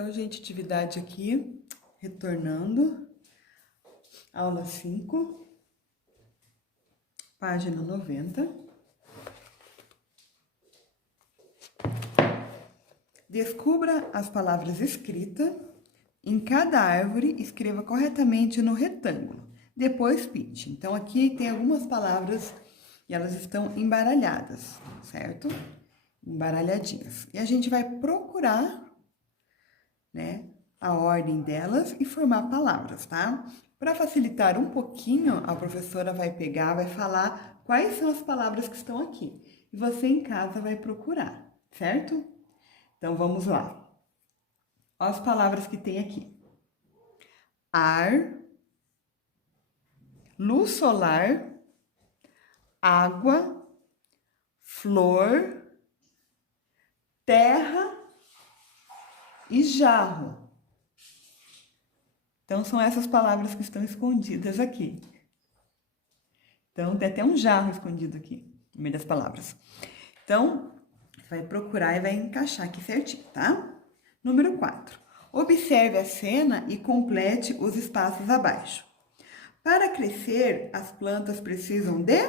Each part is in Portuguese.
Então, gente, atividade aqui, retornando, aula 5, página 90. Descubra as palavras escritas. Em cada árvore, escreva corretamente no retângulo. Depois pinte. Então, aqui tem algumas palavras e elas estão embaralhadas, certo? Embaralhadinhas. E a gente vai procurar, né, a ordem delas e formar palavras, tá? Para facilitar um pouquinho, a professora vai pegar, vai falar quais são as palavras que estão aqui. E você em casa vai procurar, certo? Então, vamos lá. Olha as palavras que tem aqui. Ar, luz solar, água, flor, terra e jarro. Então, são essas palavras que estão escondidas aqui. Então, tem até um jarro escondido aqui, no meio das palavras. Então, você vai procurar e vai encaixar aqui certinho, tá? Número 4. Observe a cena e complete os espaços abaixo. Para crescer, as plantas precisam de...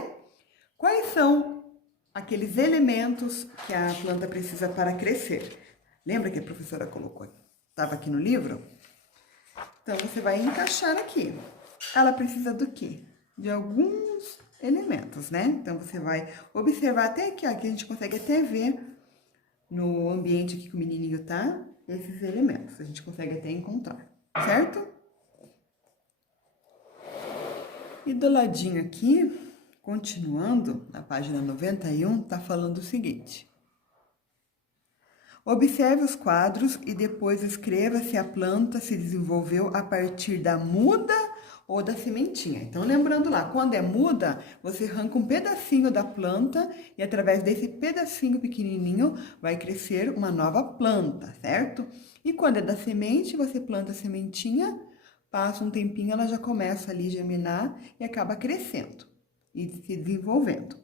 Quais são aqueles elementos que a planta precisa para crescer? Lembra que a professora colocou? Estava aqui no livro? Então, você vai encaixar aqui. Ela precisa do quê? De alguns elementos, né? Então, você vai observar até aqui, ó, que a gente consegue até ver no ambiente aqui que o menininho tá, esses elementos. A gente consegue até encontrar, certo? E do ladinho aqui, continuando, na página 91, tá falando o seguinte. Observe os quadros e depois escreva se a planta se desenvolveu a partir da muda ou da sementinha. Então, lembrando lá, quando é muda, você arranca um pedacinho da planta e através desse pedacinho pequenininho vai crescer uma nova planta, certo? E quando é da semente, você planta a sementinha, passa um tempinho, ela já começa ali a germinar e acaba crescendo e se desenvolvendo.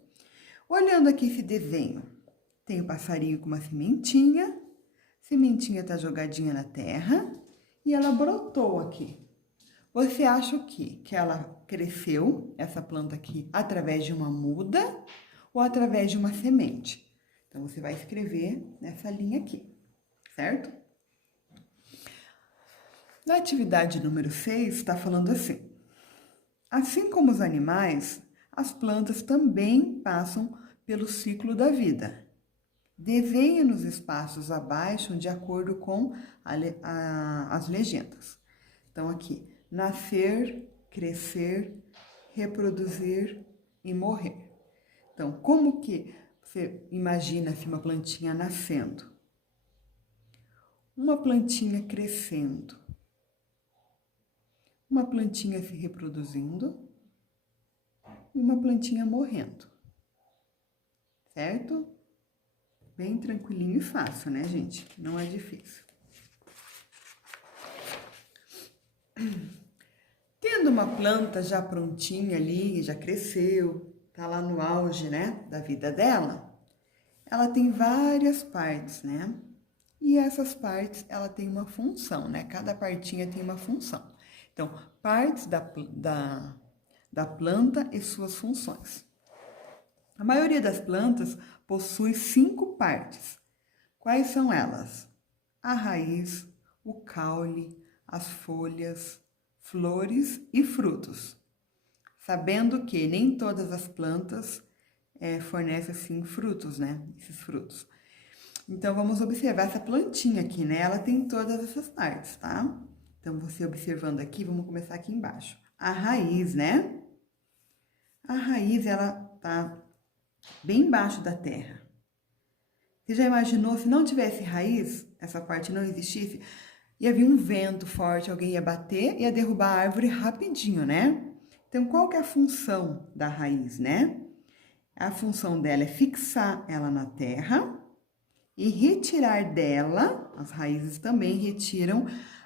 Olhando aqui esse desenho, tem o passarinho com uma sementinha tá jogadinha na terra e ela brotou aqui. Você acha o quê? Que ela cresceu, essa planta aqui, através de uma muda ou através de uma semente? Então, você vai escrever nessa linha aqui, certo? Na atividade número 6, está falando assim. Assim como os animais, as plantas também passam pelo ciclo da vida. Desenhe nos espaços abaixo de acordo com as legendas. Então, aqui, nascer, crescer, reproduzir e morrer. Então, como que você imagina assim, uma plantinha nascendo? Uma plantinha crescendo. Uma plantinha se reproduzindo e uma plantinha morrendo. Certo? Bem tranquilinho e fácil, né, gente? Não é difícil. Tendo uma planta já prontinha ali, já cresceu, tá lá no auge, né, da vida dela, ela tem várias partes, né? E essas partes, ela tem uma função, né? Cada partinha tem uma função. Então, partes da planta e suas funções. A maioria das plantas possui 5 partes. Quais são elas? A raiz, o caule, as folhas, flores e frutos. Sabendo que nem todas as plantas fornecem, assim, frutos, né? Esses frutos. Então, vamos observar essa plantinha aqui, né? Ela tem todas essas partes, tá? Então, você observando aqui, vamos começar aqui embaixo. A raiz, né? A raiz, ela tá bem embaixo da terra. Você já imaginou, se não tivesse raiz, essa parte não existisse, ia vir um vento forte, alguém ia bater, ia derrubar a árvore rapidinho, né? Então, qual que é a função da raiz, né? A função dela é fixar ela na terra e retirar dela, as raízes também retiram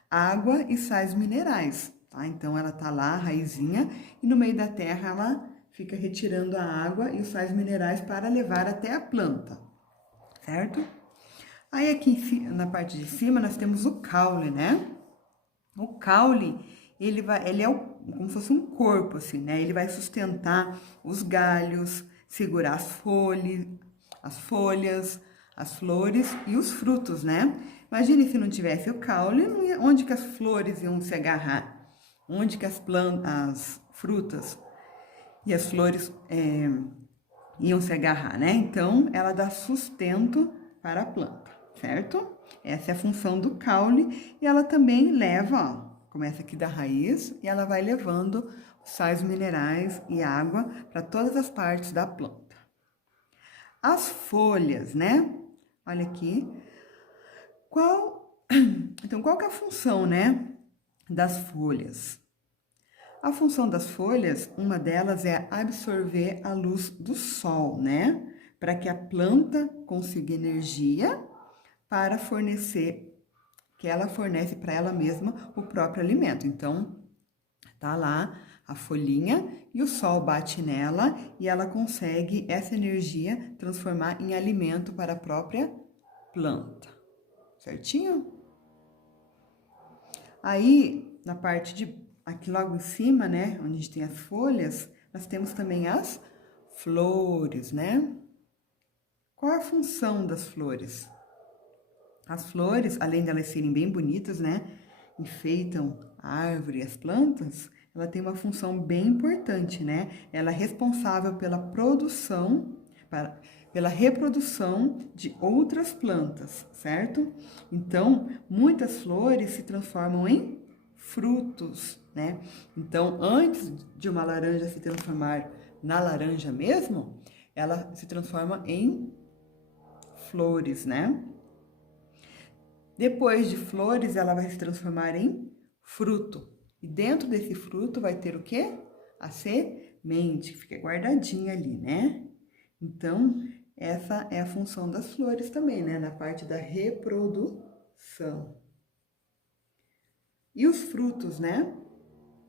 água e sais minerais, tá? Então, ela tá lá, a raizinha, e no meio da terra ela fica retirando a água e os sais minerais para levar até a planta, certo? Aí aqui na parte de cima nós temos o caule, né? O caule, ele é como se fosse um corpo, assim, né? Ele vai sustentar os galhos, segurar as folhas, as flores e os frutos, né? Imagine se não tivesse o caule, onde que as flores iam se agarrar? Onde que as frutas e as flores iam se agarrar, né? Então, ela dá sustento para a planta, certo? Essa é a função do caule e ela também leva, ó, começa aqui da raiz e ela vai levando sais minerais e água para todas as partes da planta. As folhas, né? Olha aqui. Então, qual que é a função, né, das folhas? A função das folhas, uma delas é absorver a luz do sol, né? Para que a planta consiga energia para que ela fornece para ela mesma o próprio alimento. Então, tá lá a folhinha e o sol bate nela e ela consegue essa energia transformar em alimento para a própria planta. Certinho? Aí, na parte aqui logo em cima, né, onde a gente tem as folhas, nós temos também as flores, né? Qual é a função das flores? As flores, além de elas serem bem bonitas, né, enfeitam a árvore e as plantas, ela tem uma função bem importante, né? Ela é responsável pela pela reprodução de outras plantas, certo? Então, muitas flores se transformam em frutos, né? Então, antes de uma laranja se transformar na laranja mesmo, ela se transforma em flores, né? Depois de flores, ela vai se transformar em fruto. E dentro desse fruto vai ter o quê? A semente, que fica guardadinha ali, né? Então, essa é a função das flores também, né? Na parte da reprodução. E os frutos, né?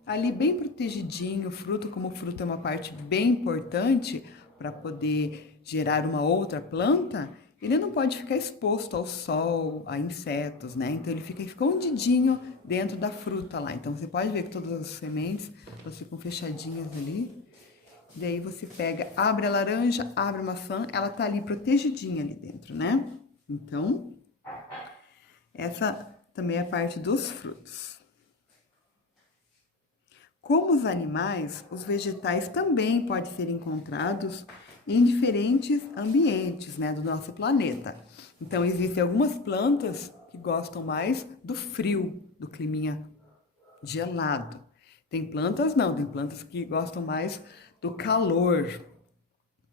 Ali bem protegidinho, o fruto, como o fruto é uma parte bem importante para poder gerar uma outra planta, ele não pode ficar exposto ao sol, a insetos, né? Então, ele fica escondidinho dentro da fruta lá. Então, você pode ver que todas as sementes, elas ficam fechadinhas ali. Daí, você pega, abre a laranja, abre a maçã, ela tá ali protegidinha ali dentro, né? Então, essa também é a parte dos frutos. Como os animais, os vegetais também podem ser encontrados em diferentes ambientes, né, do nosso planeta. Então, existem algumas plantas que gostam mais do frio, do climinha gelado. Tem plantas que gostam mais do calor.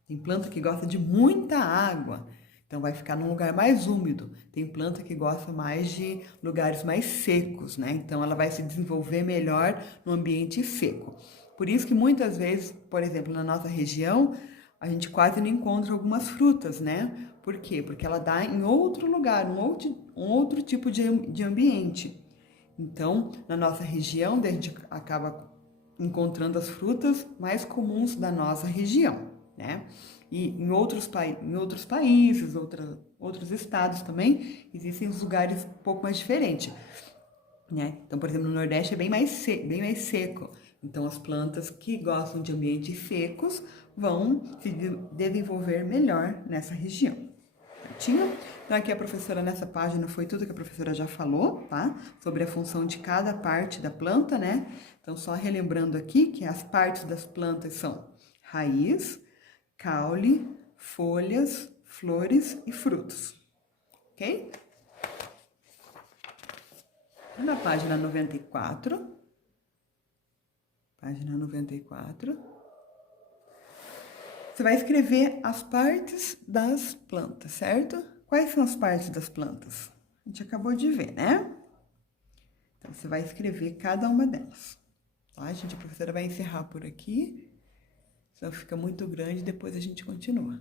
Tem planta que gosta de muita água, então vai ficar num lugar mais úmido. Tem planta que gosta mais de lugares mais secos, né? Então ela vai se desenvolver melhor no ambiente seco. Por isso que muitas vezes, por exemplo, na nossa região, a gente quase não encontra algumas frutas, né? Por quê? Porque ela dá em outro lugar, um outro tipo de ambiente. Então, na nossa região, a gente acaba encontrando as frutas mais comuns da nossa região, né? E em outros países, outros estados também, existem os lugares um pouco mais diferentes, né? Então, por exemplo, no Nordeste é bem mais seco. Então, as plantas que gostam de ambientes secos vão se desenvolver melhor nessa região. Certinho? Então, aqui a professora, nessa página, foi tudo que a professora já falou, tá? Sobre a função de cada parte da planta, né? Então, só relembrando aqui que as partes das plantas são raiz, caule, folhas, flores e frutos, ok? Na página 94, você vai escrever as partes das plantas, certo? Quais são as partes das plantas? A gente acabou de ver, né? Então, você vai escrever cada uma delas. Tá, gente? A professora vai encerrar por aqui, senão fica muito grande, depois a gente continua.